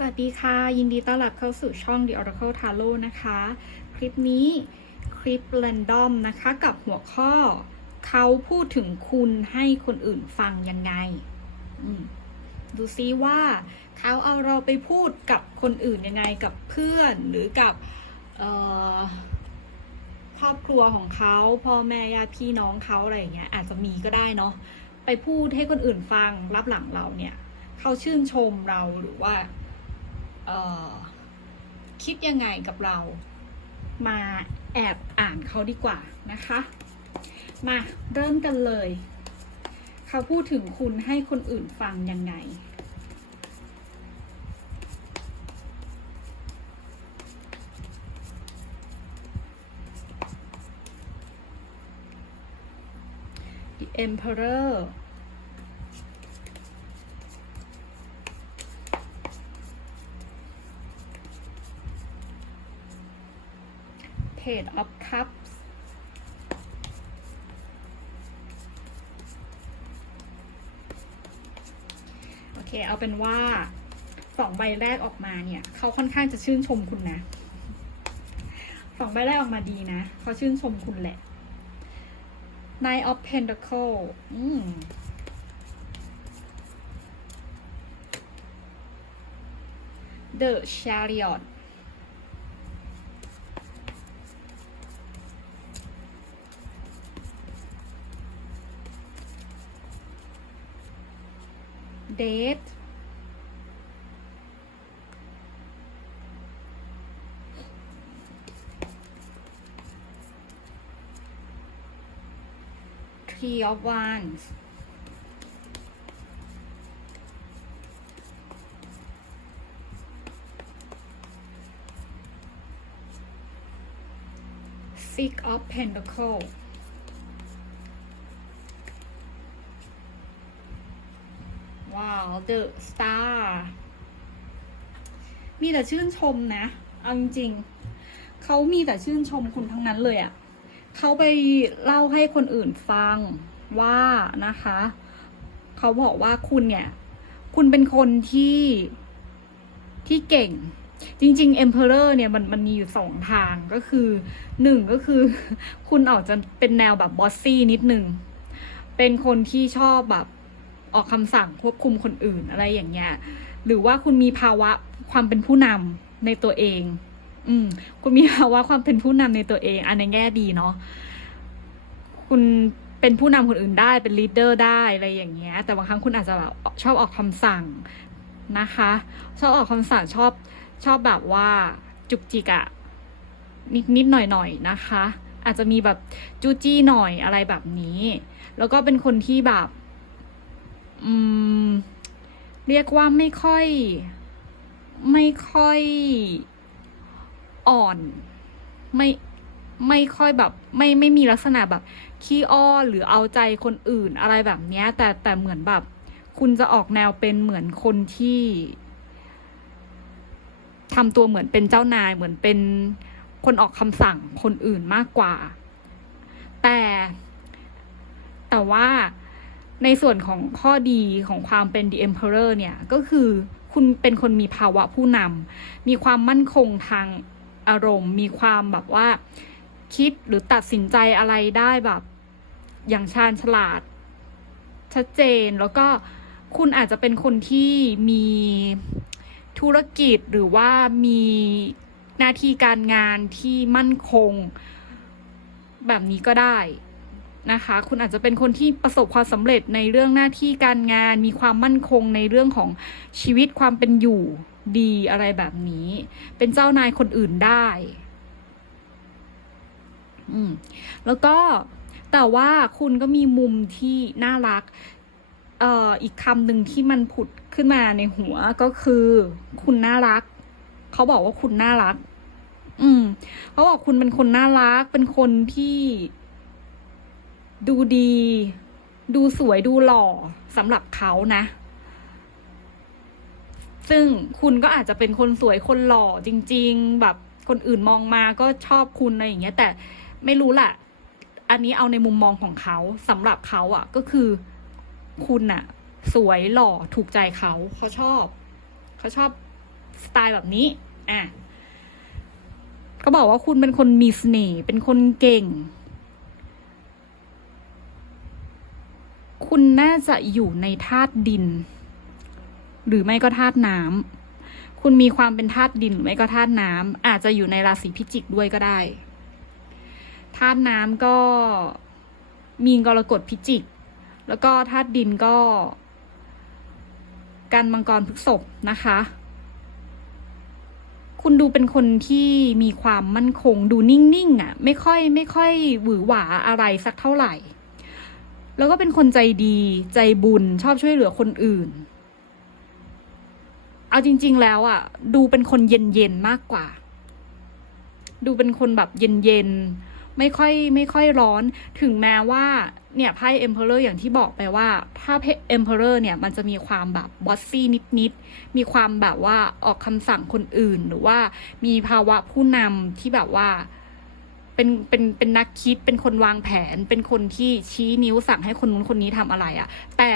สวัสดีค่ะ ยินดีต้อนรับเข้าสู่ช่อง The Oracle Tarot นะคะ คลิปนี้คลิป Random นะคะกับหัวข้อ เขาพูดถึงคุณให้คนอื่นฟังยังไง ดูซิว่า เขาเอาเราไปพูดกับคนอื่นยังไงกับเพื่อนหรือกับครอบครัวของเขาพ่อแม่ญาติพี่น้องเขาอะไรอย่างเงี้ยอาจจะมีก็ได้เนาะไปพูดให้คนอื่นฟังรับหลังเราเนี่ยเขาชื่นชมเราหรือว่า คิดยังไงกับเรามาแอบอ่านเขาดีกว่านะคะ มาเริ่มกันเลย เขาพูดถึงคุณให้คนอื่นฟังยังไง The Emperor Page of Cups โอเค เอาเป็นว่าสองใบแรกออกมาเนี่ย เขาค่อนข้างจะชื่นชมคุณนะสองใบแรกออกมาดีนะ เขาชื่นชมคุณแหละ Nine of Pentacle อืม The Chariot Date. Three of Wands. Six of Pentacle The Star มีแต่ชื่นชมนะเอาจริงๆเขามีแต่ชื่นชมคุณทั้งนั้นเลยอะ่ะเขาไปเล่าให้คนอื่นฟังว่านะคะเขาบอกว่าคุณเนี่ย คุณเป็นคนที่ที่เก่ง จริง ๆ Emperor เนี่ยมันมันมีอยู่สองทางก็คือหนึ่งก็คือ คุณออกจะเป็นแนวแบบบอสซี่นิดนึง เป็นคนที่ชอบแบบ ออกคำสั่งควบคุมคนอื่นอะไรอย่างเงี้ย หรือว่าคุณมีภาวะความเป็นผู้นำในตัวเอง อืม คุณมีภาวะความเป็นผู้นำในตัวเอง อันในแง่ดีเนาะ คุณเป็นผู้นำคนอื่นได้เป็นลีดเดอร์ได้อะไรอย่างเงี้ย แต่บางครั้งคุณอาจจะแบบชอบออกคำสั่งนะคะ ชอบออกคำสั่งชอบชอบแบบว่าจุกจิกอะนิดนิดหน่อยหน่อยนะคะ อาจจะมีแบบจู้จี้หน่อยอะไรแบบนี้ แล้วก็เป็นคนที่แบบ อืม เรียกว่าไม่ค่อย ไม่ค่อยอ่อน ไม่ไม่ค่อยแบบ ไม่ไม่มีลักษณะแบบขี้อ้อนหรือเอาใจคนอื่นอะไรแบบเนี้ย แต่แต่เหมือนแบบ คุณจะออกแนวเป็นเหมือนคนที่ทำตัวเหมือนเป็นเจ้านายเหมือนเป็นคนออกคำสั่งคนอื่นมากกว่า แต่แต่ว่า ในส่วนของข้อดีของความเป็น The Emperor เนี่ย ก็คือคุณเป็นคนมีภาวะผู้นำมีความมั่นคงทางอารมณ์ มีความแบบว่าคิดหรือตัดสินใจอะไรได้แบบ อย่างชาญฉลาด ชัดเจนแล้วก็คุณอาจจะเป็นคนที่มีธุรกิจหรือว่ามีหน้าที่การงานที่มั่นคง แบบนี้ก็ได้ นะคะ คุณอาจจะเป็นคนที่ประสบความสำเร็จในเรื่องหน้าที่การงาน มีความมั่นคงในเรื่องของชีวิตความเป็นอยู่ดีอะไรแบบนี้ เป็นเจ้านายคนอื่นได้อืมแล้วก็แต่ว่าคุณก็มีมุมที่น่ารักเอ่ออีกคำหนึ่งที่มันผุดขึ้นมาในหัวก็คือ คุณน่ารัก เขาบอกว่าคุณน่ารัก อืม เขาบอกคุณเป็นคนน่ารัก เป็นคนที่ ดูดี ดูสวยดูหล่อสำหรับเขานะ ซึ่งคุณก็อาจจะเป็นคนสวยคนหล่อจริง ๆ แบบคนอื่นมองมาก็ชอบคุณอะไรอย่างเงี้ย แต่ไม่รู้แหละอันนี้เอาในมุมมองของเขาสำหรับเขาอะ่ะ ก็คือคุณอะ่ะสวยหล่อถูกใจเขาเขาชอบ เขาชอบสไตล์แบบนี้อะก็บอกว่าคุณเป็นคนมีเสน่ห์เป็นคนเก่ง คุณน่าจะอยู่ในธาตุดิน หรือไม่ก็ธาตุน้ำคุณมีความเป็นธาตุดินหรือไม่ก็ธาตุน้ำอาจจะอยู่ในราศีพิจิกด้วยก็ได้ธาตุน้ำก็มีนกรกฎพิจิก แล้วก็ธาตุดินก็กันมังกรพฤษภนะคะ คุณดูเป็นคนที่มีความมั่นคง ดูนิ่งๆอะ ไม่ค่อยไม่ค่อยหวือหวาอะไรสักเท่าไหร่ แล้วก็เป็นคนใจดีใจบุญชอบช่วยเหลือคนอื่น เอาจริง ๆ แล้วอะ ดูเป็นคนเย็นๆมากกว่า ดูเป็นคนแบบเย็นๆไม่ค่อยไม่ค่อยร้อนถึงแม้ว่าเนี่ยไพ่ Emperor อย่างที่บอกไปว่า ถ้า Emperor เนี่ยมันจะมีความแบบบอสซี่นิดๆมีความแบบว่าออกคำสั่งคนอื่นหรือว่ามีภาวะผู้นำที่แบบว่า เป็นเป็นเป็นนักคิดเป็นคนวางแผน เป็นคนที่ชี้นิ้วสั่งให้คนนู้นคนนี้ทำอะไรอะ่ะ แต่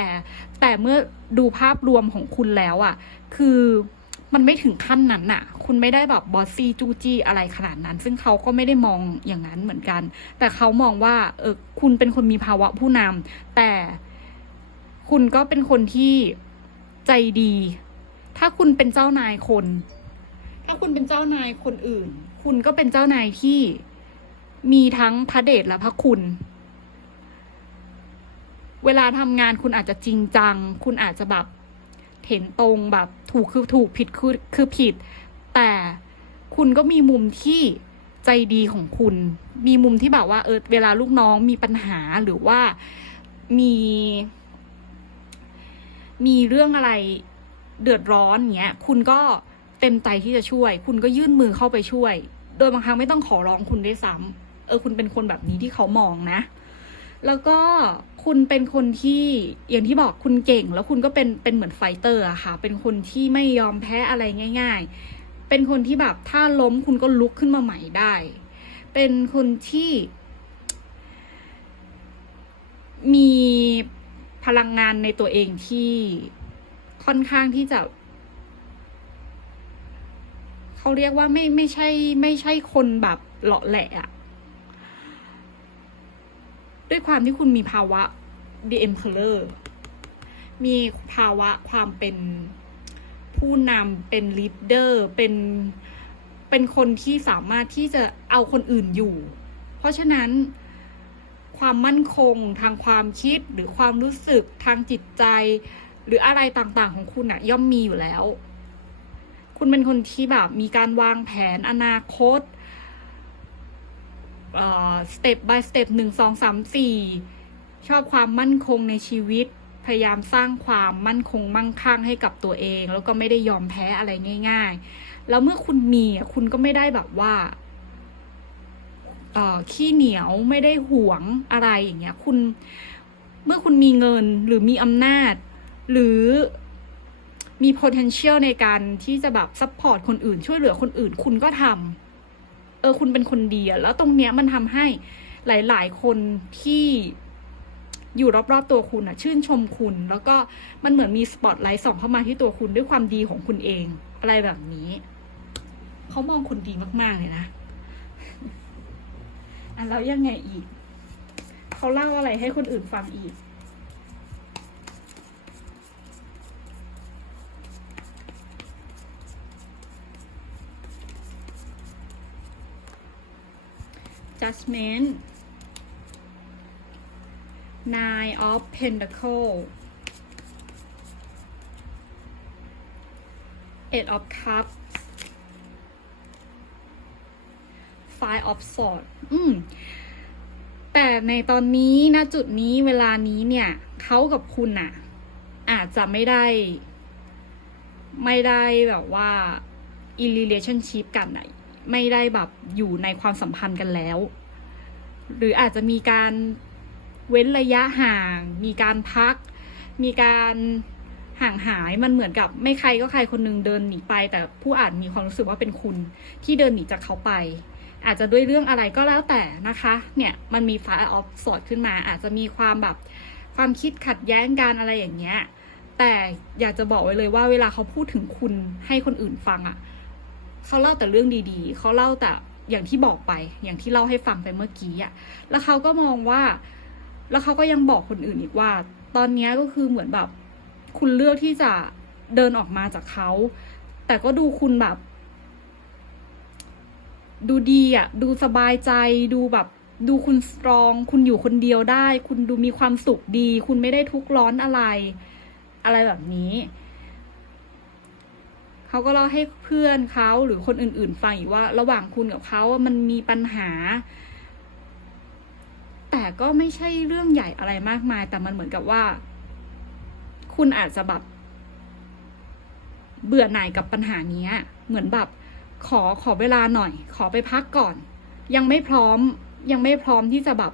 แต่เมื่อดูภาพรวมของคุณแล้วอะ่ะ คือมันไม่ถึงขั้นนั้นน่ะ คุณไม่ได้แบบบอสซี่จู้จี้อะไรขนาดนั้น ซึ่งเขาก็ไม่ได้มองอย่างนั้นเหมือนกัน แต่เขามองว่าเออคุณเป็นคนมีภาวะผู้นำแต่คุณก็เป็นคนที่ใจดี ถ้าคุณเป็นเจ้านายคน ถ้าคุณเป็นเจ้านายคนอื่น คุณก็เป็นเจ้านายที่ มีทั้งพระเดชและพระคุณ เวลาทำงานคุณอาจจะจริงจัง คุณอาจจะแบบเห็นตรงแบบถูกคือถูกผิดคือคือผิด แต่คุณก็มีมุมที่ใจดีของคุณ มีมุมที่แบบว่าเออเวลาลูกน้องมีปัญหาหรือว่ามี มีเรื่องอะไรเดือดร้อนเงี้ย คุณก็เต็มใจที่จะช่วย คุณก็ยื่นมือเข้าไปช่วย โดยบางครั้งไม่ต้องขอร้องคุณด้วยซ้ำ เออคุณเป็นคนแบบนี้ที่เขามองนะ แล้วก็คุณเป็นคนที่อย่างที่บอกคุณเก่ง แล้วคุณก็เป็นเป็นเหมือนไฟเตอร์อะค่ะ เป็นคนที่ไม่ยอมแพ้อะไรง่าย ๆ เป็นคนที่แบบถ้าล้มคุณก็ลุกขึ้นมาใหม่ได้ เป็นคนที่ มีพลังงานในตัวเองที่ค่อนข้างที่จะเขาเรียกว่าไม่ไม่ใช่ไม่ใช่คนแบบเหลาะแหละอะ ด้วยความที่คุณมีภาวะ The Emperor มีภาวะความเป็นผู้นำเป็นลีดเดอร์เป็นเป็นคนที่สามารถที่จะเอาคนอื่นอยู่ เพราะฉะนั้นความมั่นคงทางความคิดหรือความรู้สึกทางจิตใจ หรืออะไรต่างๆของคุณอะย่อมมีอยู่แล้ว คุณเป็นคนที่แบบมีการวางแผนอนาคต สเต็ป by สเต็ปหนึ่งสองสามสี่ชอบความมั่นคงในชีวิต พยายามสร้างความมั่นคงมั่งคั่งให้กับตัวเอง แล้วก็ไม่ได้ยอมแพ้อะไรง่าย ๆ แล้วเมื่อคุณมีคุณก็ไม่ได้แบบว่าขี้เหนียวไม่ได้หวงอะไรอย่างเงี้ย คุณเมื่อคุณมีเงินหรือมีอำนาจ หรือมี potential ในการที่จะแบบ support คนอื่นช่วยเหลือคนอื่น คุณก็ทำ เออคุณเป็นคนดีอะแล้วตรงเนี้ยมันทำให้หลาย ๆ คนที่อยู่รอบๆตัวคุณอะชื่นชมคุณ แล้วก็มันเหมือนมีสปอตไลท์ส่องเข้ามาที่ตัวคุณด้วยความดีของคุณเอง อะไรแบบนี้เขามองคุณดีมากๆเลยนะอันแล้วยังไงอีกเขาเล่าอะไรให้คนอื่นฟังอีก judgment nine of pentacle eight of cups five of swords อืมแต่ในตอนนี้ณจุดนี้เวลานี้เนี่ยเขากับคุณน่ะ อาจจะไม่ได้ ไม่ได้แบบว่า in relationship กันน่ะ ไม่ได้แบบอยู่ในความสัมพันธ์กันแล้ว หรืออาจจะมีการเว้นระยะห่าง มีการพัก มีการห่างหายมันเหมือนกับไม่ใครก็ใครคนหนึงเดินหนีไป แต่ผู้อ่านมีความรู้สึกว่าเป็นคุณที่เดินหนีจากเขาไป อาจจะด้วยเรื่องอะไรก็แล้วแต่นะคะ เนี่ยมันมีไฟออฟสอดขึ้นมา อาจจะมีความแบบความคิดขัดแย้งกันอะไรอย่างเงี้ยแต่อยากจะบอกไว้เลยว่าเวลาเขาพูดถึงคุณให้คนอื่นฟังอะ่ะ เขาเล่าแต่เรื่องดีๆ เขาเล่าแต่อย่างที่บอกไป อย่างที่เล่าให้ฟังไปเมื่อกี้อะ่ะแล้วเขาก็มองว่า แล้วเขาก็ยังบอกคนอื่นอีกว่า ตอนนี้ก็คือเหมือนแบบ คุณเลือกที่จะเดินออกมาจากเขา แต่ก็ดูคุณแบบ ดูดีอะดูสบายใจ ดูแบบ ดูคุณสตรอง คุณอยู่คนเดียวได้ คุณดูมีความสุขดี คุณไม่ได้ทุกข์ร้อนอะไร อะไรแบบนี้ เขาก็เล่าให้เพื่อนเขาหรือคนอื่น ๆ ฟังอีกว่า ระหว่างคุณกับเขามันมีปัญหา แต่ก็ไม่ใช่เรื่องใหญ่อะไรมากมาย แต่มันเหมือนกับว่า คุณอาจจะแบบเบื่อหน่ายกับปัญหานี้เหมือนแบบขอขอเวลาหน่อย ขอไปพักก่อน ยังไม่พร้อม ยังไม่พร้อมที่จะแบบ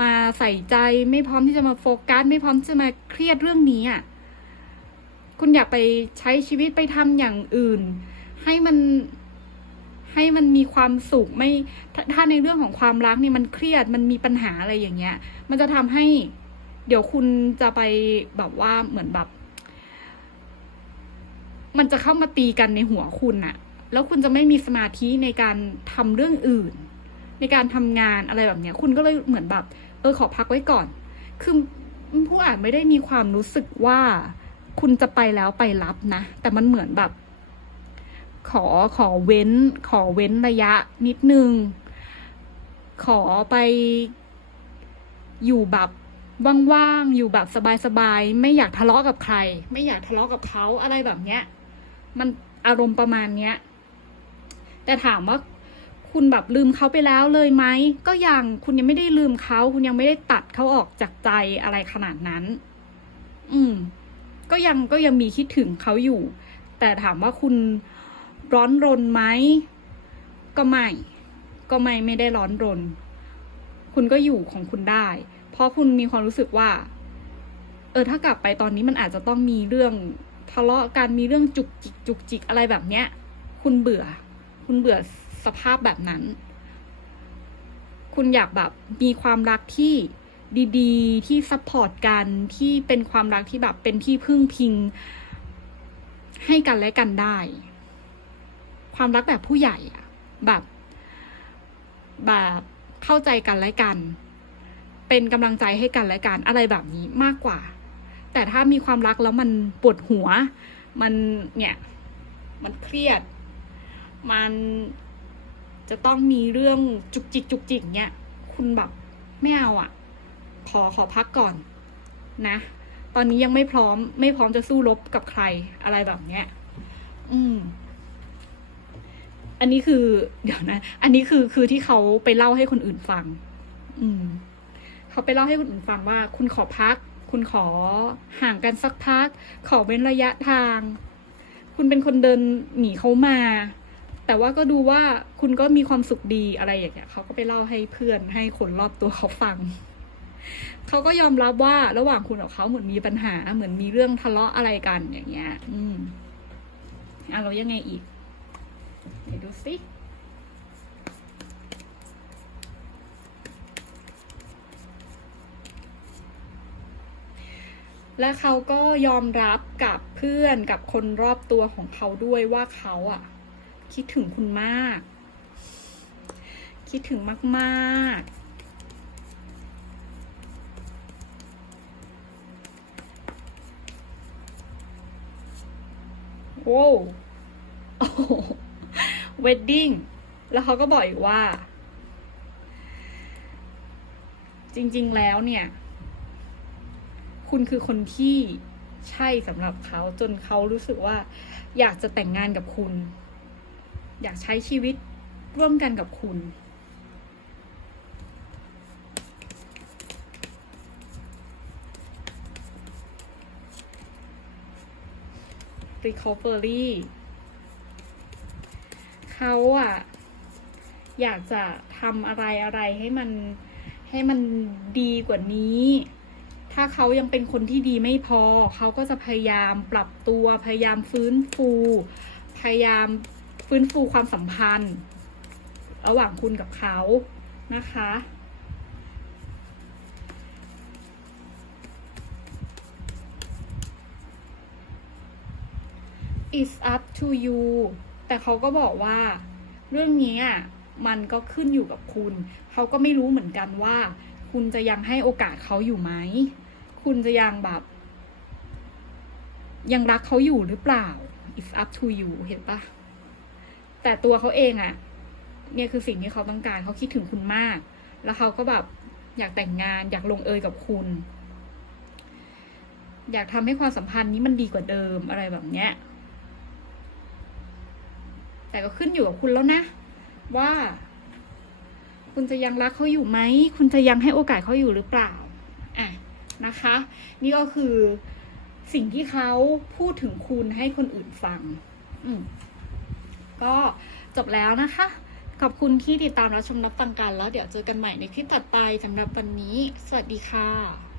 มาใส่ใจ ไม่พร้อมที่จะมาโฟกัส ไม่พร้อมที่จะมาเครียดเรื่องนี้อะ คุณอยากไปใช้ชีวิตไปทำอย่างอื่น ให้มันให้มันมีความสุขไม่ถาถ้าในเรื่องของความรักเนี่ยมันเครียดมันมีปัญหาอะไรอย่างเงี้ย มันจะทำให้ เดี๋ยวคุณจะไปแบบว่าเหมือนแบบ มันจะเข้ามาตีกันในหัวคุณอะแล้วคุณจะไม่มีสมาธิในการทำเรื่องอื่น ในการทำงานอะไรแบบเนี้ย คุณก็เลยเหมือนแบบ เออขอพักไว้ก่อน คือผู้อ่านไม่ได้มีความรู้สึกว่า คุณจะไปแล้วไปรับนะ แต่มันเหมือนแบบ ขอขอเว้น ขอเว้นระยะนิดนึง ขอไปอยู่แบบว่างๆ อยู่แบบสบายๆ ไม่อยากทะเลาะกับใคร ไม่อยากทะเลาะกับเขาอะไรแบบเนี้ย มันอารมณ์ประมาณเนี้ย แต่ถามว่าคุณแบบลืมเขาไปแล้วเลยไหม ก็ยังคุณยังไม่ได้ลืมเขา คุณยังไม่ได้ตัดเขาออกจากใจอะไรขนาดนั้น อืม ก็ยังก็ยังมีคิดถึงเขาอยู่ แต่ถามว่าคุณร้อนรนไหมก็ไม่ ก็ไม่ไม่ได้ร้อนรน คุณก็อยู่ของคุณได้ เพราะคุณมีความรู้สึกว่า เออถ้ากลับไปตอนนี้มันอาจจะต้องมีเรื่องทะเลาะกันมีเรื่องจุกจิกจุกจิกอะไรแบบเนี้ย คุณเบื่อ คุณเบื่อสภาพแบบนั้น คุณอยากแบบมีความรักที่ ดีๆ ที่ซัพพอร์ตกันที่เป็นความรักที่แบบเป็นที่พึ่งพิง ให้กันและกันได้ ความรักแบบผู้ใหญ่อะแบบ แบบเข้าใจกันและกัน เป็นกำลังใจให้กันและกันอะไรแบบนี้มากกว่า แต่ถ้ามีความรักแล้วมันปวดหัว มันเนี่ย มันเครียด มันจะต้องมีเรื่องจุกจิกจุกจิกเนี่ย คุณแบบไม่เอาอะ่ะ ขอขอพักก่อนนะ ตอนนี้ยังไม่พร้อม ไม่พร้อมจะสู้รบกับใครอะไรแบบเนี้ย อืม อันนี้คือ เดี๋ยวนะ อันนี้คือคือที่เขาไปเล่าให้คนอื่นฟัง อืม เขาไปเล่าให้คนอื่นฟังว่า คุณขอพัก คุณขอห่างกันสักพัก ขอเว้นระยะทาง คุณเป็นคนเดินหนีเขามาแต่ว่าก็ดูว่าคุณก็มีความสุขดีอะไรอย่างเงี้ยเขาก็ไปเล่าให้เพื่อนให้คนรอบตัวเขาฟัง เขาก็ยอมรับว่าระหว่างคุณกับเขาเหมือนมีปัญหา เหมือนมีเรื่องทะเลาะอะไรกันอย่างเงี้ย อืมอะเรายังไงอีกเดี๋ยวดูสิและเขาก็ยอมรับกับเพื่อนกับคนรอบตัวของเขาด้วยว่าเขาอะคิดถึงคุณมาก คิดถึงมาก ๆ โว้วเวดดิ้งแล้วเขาก็บอกอีกว่า จริง ๆ แล้วเนี่ย คุณคือคนที่ใช่สำหรับเขาจนเขารู้สึกว่า อยากจะแต่งงานกับคุณ อยากใช้ชีวิตร่วมกันกับคุณ recovery เขาอะอยากจะทำอะไรอะไรให้มันให้มันดีกว่านี้ ถ้าเขายังเป็นคนที่ดีไม่พอ เขาก็จะพยายามปรับตัวพยายามฟื้นฟู พยายามฟื้นฟูความสัมพันธ์ ระหว่างคุณกับเขานะคะ it's up to you แต่เขาก็บอกว่า เรื่องนี้อะมันก็ขึ้นอยู่กับคุณ เขาก็ไม่รู้เหมือนกันว่า คุณจะยังให้โอกาสเขาอยู่ไหม คุณจะยังแบบ ยังรักเขาอยู่หรือเปล่า it's up to you เห็นปะแต่ตัวเขาเองอะเนี่ยคือสิ่งที่เขาต้องการ เขาคิดถึงคุณมาก แล้วเขาก็แบบอยากแต่งงาน อยากลงเอยกับคุณ อยากทำให้ความสัมพันธ์นี้มันดีกว่าเดิมอะไรแบบเนี้ย แต่ก็ขึ้นอยู่กับคุณแล้วนะ ว่า คุณจะยังรักเขาอยู่ไหม คุณจะยังให้โอกาสเขาอยู่หรือเปล่าอะนะคะ นี่ก็คือสิ่งที่เขาพูดถึงคุณให้คนอื่นฟัง อืมก็จบแล้วนะคะ ขอบคุณที่ติดตามรับชมรับฟังกันแล้วเดี๋ยวเจอกันใหม่ในคลิปถัดไปสำหรับวันนี้ สวัสดีค่ะ